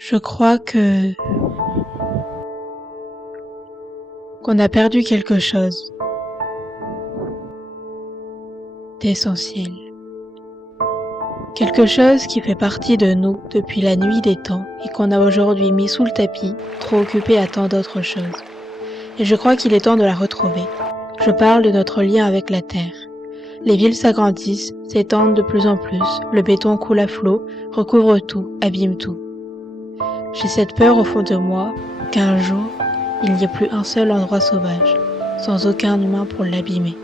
Je crois que qu'on a perdu quelque chose d'essentiel. Quelque chose qui fait partie de nous depuis la nuit des temps et qu'on a aujourd'hui mis sous le tapis, trop occupé à tant d'autres choses. Et je crois qu'il est temps de la retrouver. Je parle de notre lien avec la terre. Les villes s'agrandissent, s'étendent de plus en plus, le béton coule à flot, recouvre tout, abîme tout. J'ai cette peur au fond de moi qu'un jour, il n'y ait plus un seul endroit sauvage, sans aucun humain pour l'abîmer.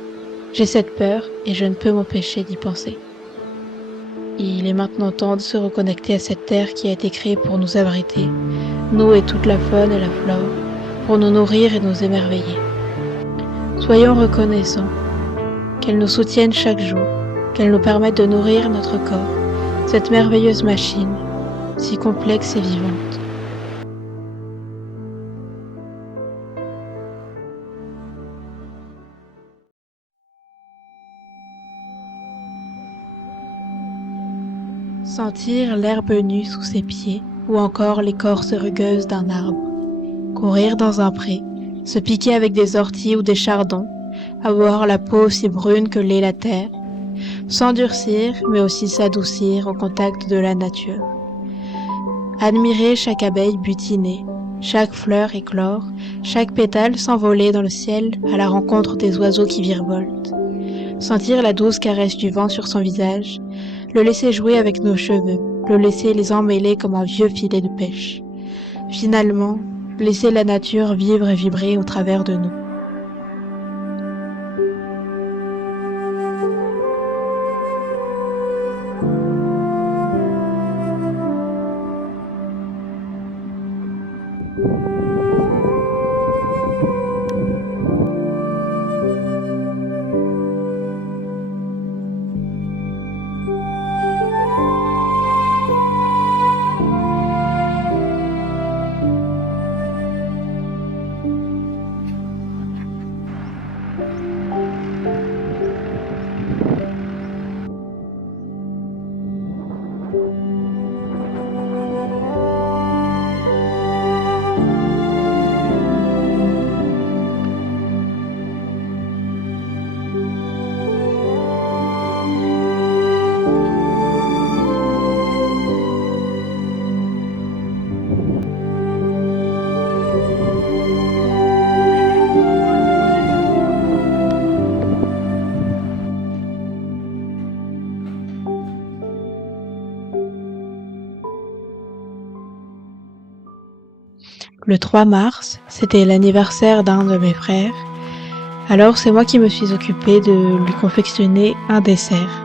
J'ai cette peur et je ne peux m'empêcher d'y penser. Il est maintenant temps de se reconnecter à cette terre qui a été créée pour nous abriter, nous et toute la faune et la flore, pour nous nourrir et nous émerveiller. Soyons reconnaissants, qu'elle nous soutienne chaque jour, qu'elle nous permette de nourrir notre corps, cette merveilleuse machine, si complexe et vivante. Sentir l'herbe nue sous ses pieds ou encore l'écorce rugueuse d'un arbre. Courir dans un pré, se piquer avec des orties ou des chardons, avoir la peau aussi brune que l'est la terre, s'endurcir mais aussi s'adoucir au contact de la nature. Admirer chaque abeille butinée, chaque fleur éclore, chaque pétale s'envoler dans le ciel à la rencontre des oiseaux qui virevoltent. Sentir la douce caresse du vent sur son visage, le laisser jouer avec nos cheveux, le laisser les emmêler comme un vieux filet de pêche. Finalement, laisser la nature vivre et vibrer au travers de nous. Le 3 mars, c'était l'anniversaire d'un de mes frères, alors c'est moi qui me suis occupée de lui confectionner un dessert.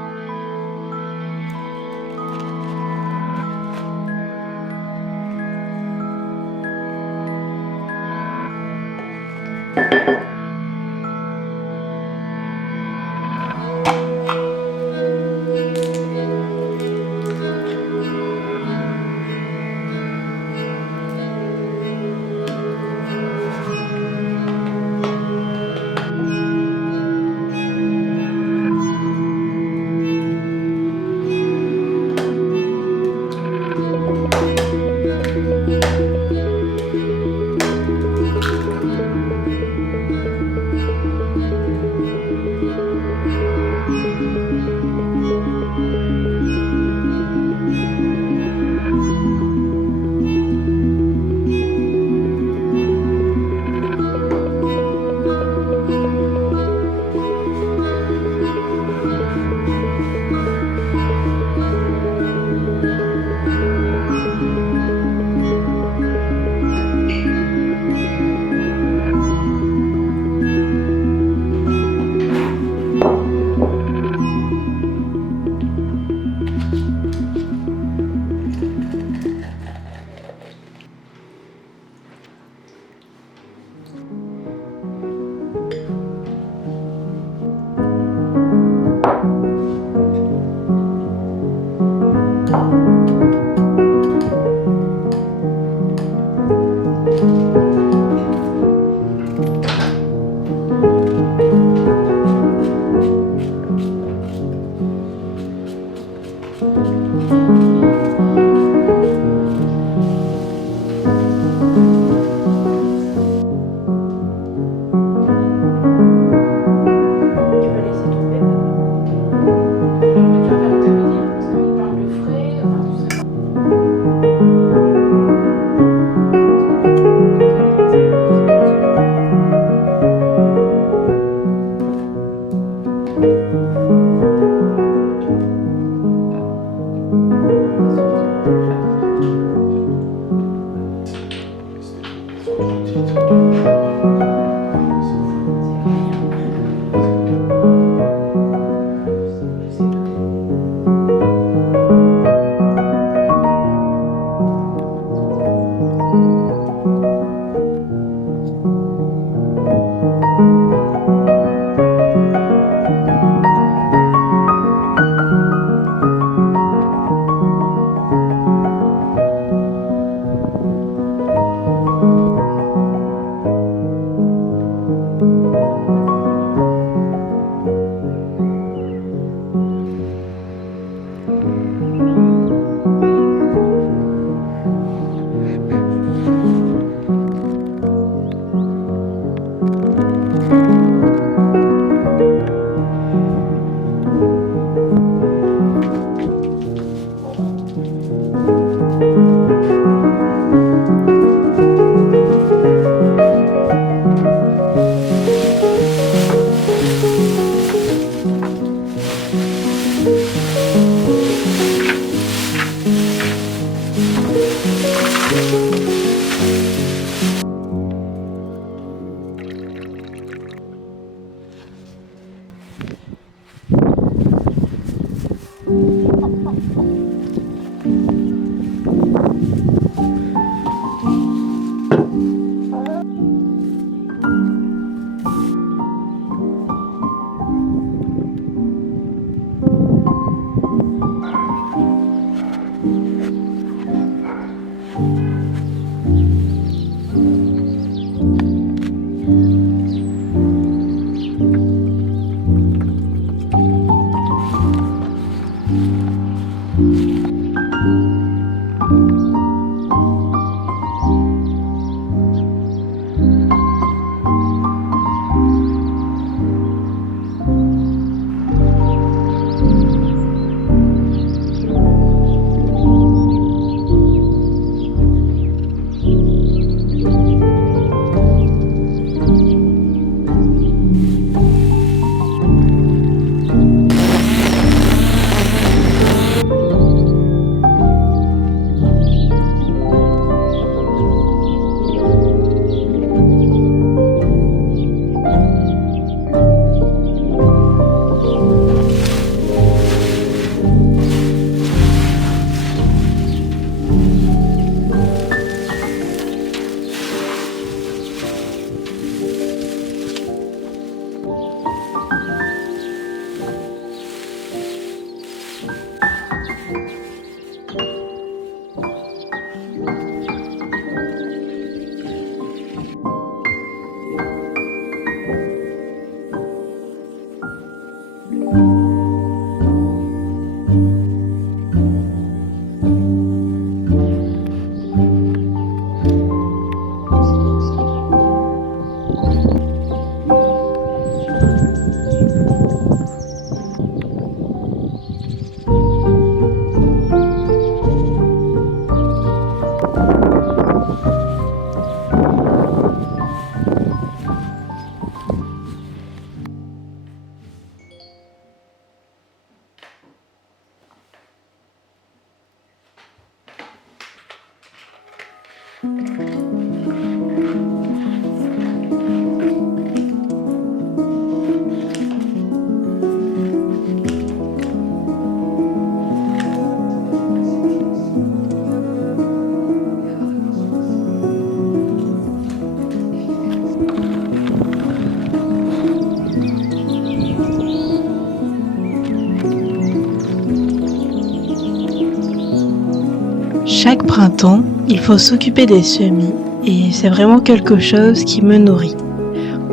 Chaque printemps, il faut s'occuper des semis et c'est vraiment quelque chose qui me nourrit.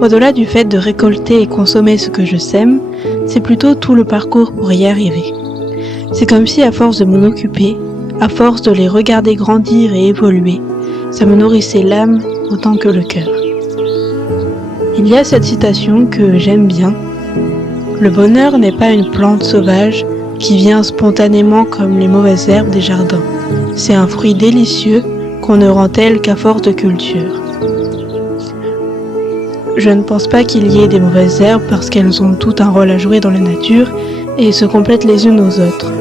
Au-delà du fait de récolter et consommer ce que je sème, c'est plutôt tout le parcours pour y arriver. C'est comme si à force de m'en occuper, à force de les regarder grandir et évoluer, ça me nourrissait l'âme autant que le cœur. Il y a cette citation que j'aime bien. Le bonheur n'est pas une plante sauvage qui vient spontanément comme les mauvaises herbes des jardins. C'est un fruit délicieux qu'on ne rend tel qu'à force de culture. Je ne pense pas qu'il y ait des mauvaises herbes parce qu'elles ont tout un rôle à jouer dans la nature et se complètent les unes aux autres.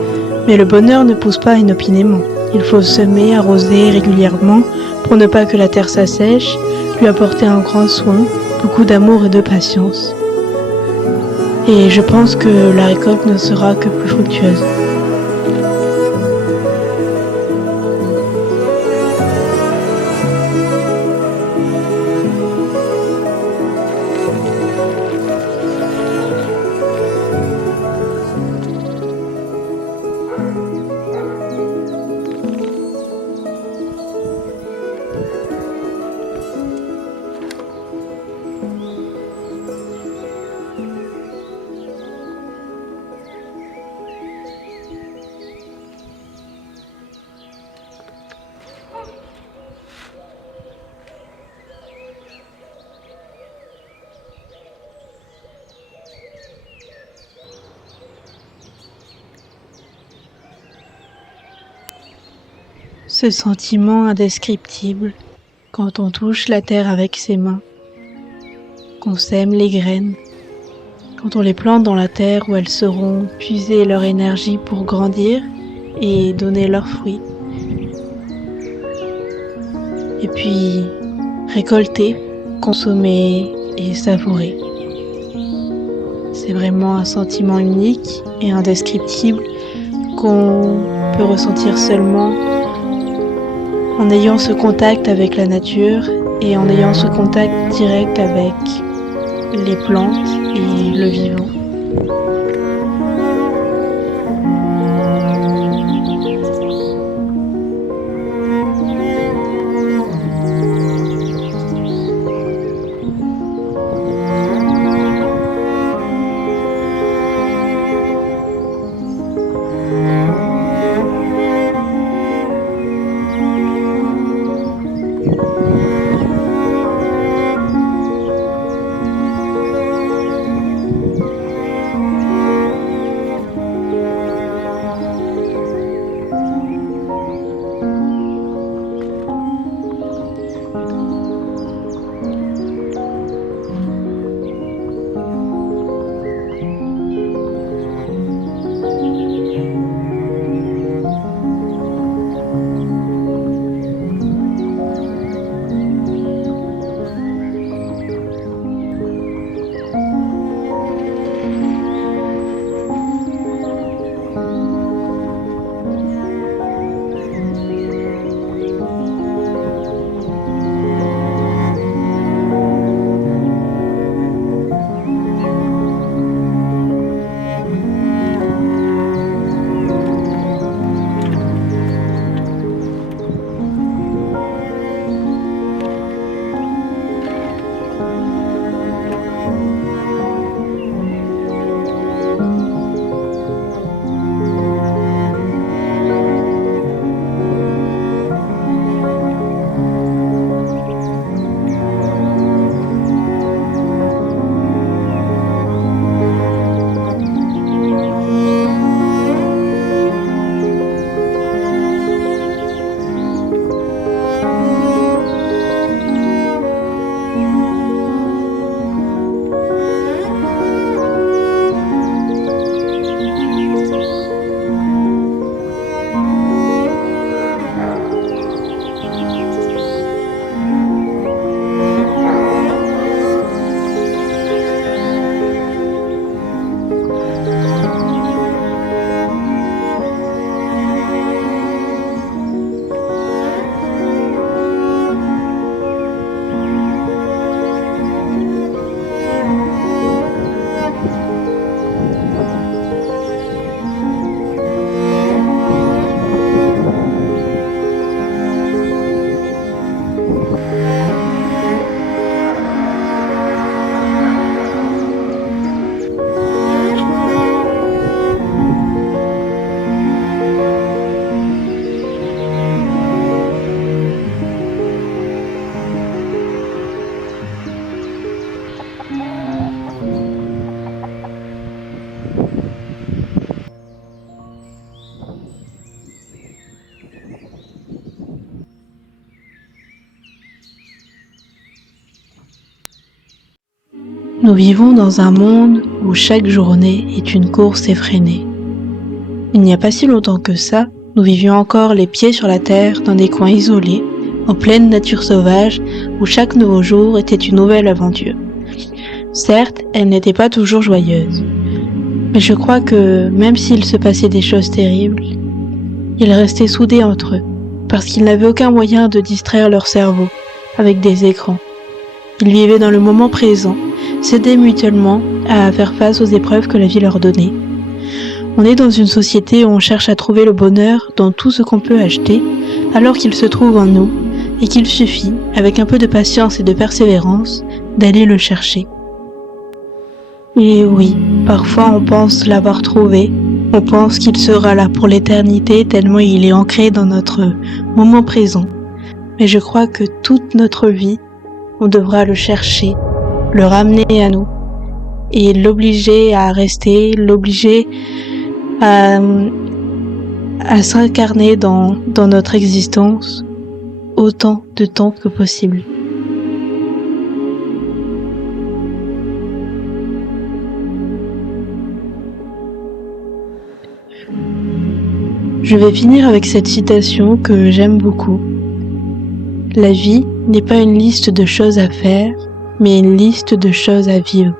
Mais le bonheur ne pousse pas inopinément. Il faut semer, arroser régulièrement pour ne pas que la terre s'assèche, lui apporter un grand soin, beaucoup d'amour et de patience. Et je pense que la récolte ne sera que plus fructueuse. Ce sentiment indescriptible quand on touche la terre avec ses mains, qu'on sème les graines, quand on les plante dans la terre où elles sauront puiser leur énergie pour grandir et donner leurs fruits. et puis récolter, consommer et savourer. C'est vraiment un sentiment unique et indescriptible qu'on peut ressentir seulement en ayant ce contact avec la nature et en ayant ce contact direct avec les plantes et le vivant. Nous vivons dans un monde où chaque journée est une course effrénée. Il n'y a pas si longtemps que ça, nous vivions encore les pieds sur la terre dans des coins isolés, en pleine nature sauvage, où chaque nouveau jour était une nouvelle aventure. Certes, elle n'était pas toujours joyeuse, mais je crois que même s'il se passait des choses terribles, ils restaient soudés entre eux, parce qu'ils n'avaient aucun moyen de distraire leur cerveau avec des écrans. Ils vivaient dans le moment présent, s'aidaient mutuellement à faire face aux épreuves que la vie leur donnait. On est dans une société où on cherche à trouver le bonheur dans tout ce qu'on peut acheter, alors qu'il se trouve en nous et qu'il suffit, avec un peu de patience et de persévérance, d'aller le chercher. Et oui, parfois on pense l'avoir trouvé, on pense qu'il sera là pour l'éternité tellement il est ancré dans notre moment présent. Mais je crois que toute notre vie, on devra le chercher, le ramener à nous et l'obliger à rester, l'obliger à s'incarner dans notre existence autant de temps que possible. Je vais finir avec cette citation que j'aime beaucoup. La vie n'est pas une liste de choses à faire, mais une liste de choses à vivre.